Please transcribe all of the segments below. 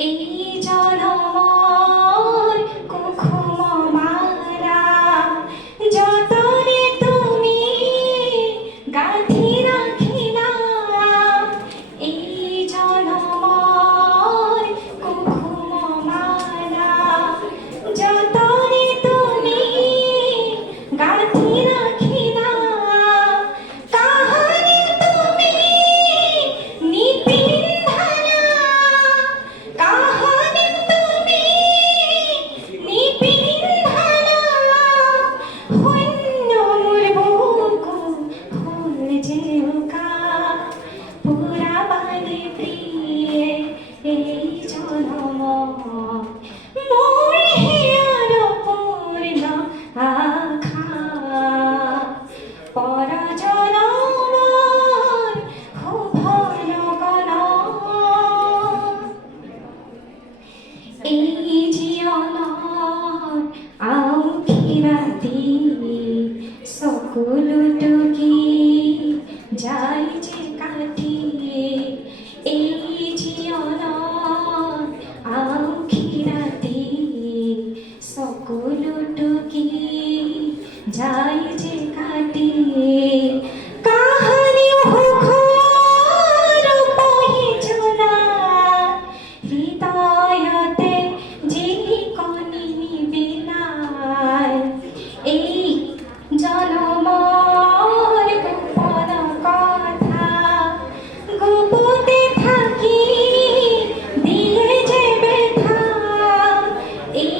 এই জনমর কুকুম মারা যতনে তুমি গাঁথি রাখিলা এই জনমর কুকুম মারা যতনে তুমি গাঁথি রাখিলা কাহারে তুমি নিপিন্ধানা কাহারে তুমি নিপিন্ধানা হন্য মোর বুকু ফুল যেউকা পুরা বানে প্রিয়ে এই জনম মোর হিয়ার পূর্ণ আখা পর জনমর খুব লগন এই জীবনৰ আউখিৰাতি চকুলো টুকি যাই যে কাটি এই জীবনৰ আউখিৰাতি চকুলো টুকি যাই যে কাটি কাহানি সুখৰ পহিচনা হৃদয়তে যিকণি নিবিলাই এই জনমৰ গোপন কথা গুপুতে থাকি দিয়ে যে ব্যথা এই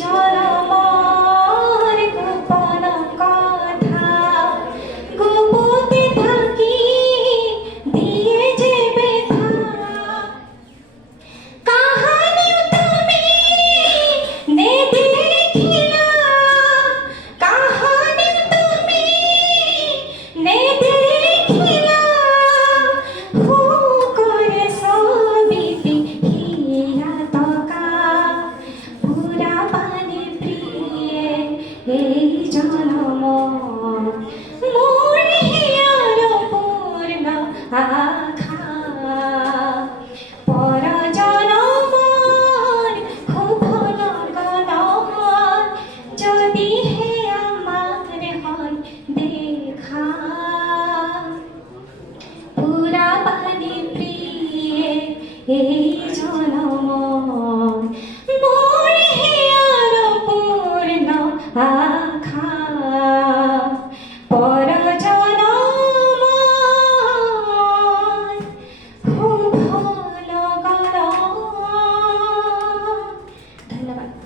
জনমৰ গোপন কথা গুপুতে থাকি দিয়ে যে ব্যথা কাহানিও তুমি নে দেখিলা কাহানিও তুমি নে দেখিলা হু করে সবিতি হিয়া তকা পুরা পানে প্রিয়ে এই জনম মোর হিয়ার পূর্ণ আখা পর জনমর খুব লগন যদি হে আমার হয় দেখা পুরা পানে প্রিয়ে এই জনম মোর হিয়ার পূর্ণ আখা পর জনমর খুব লগন। ধন্যবাদ।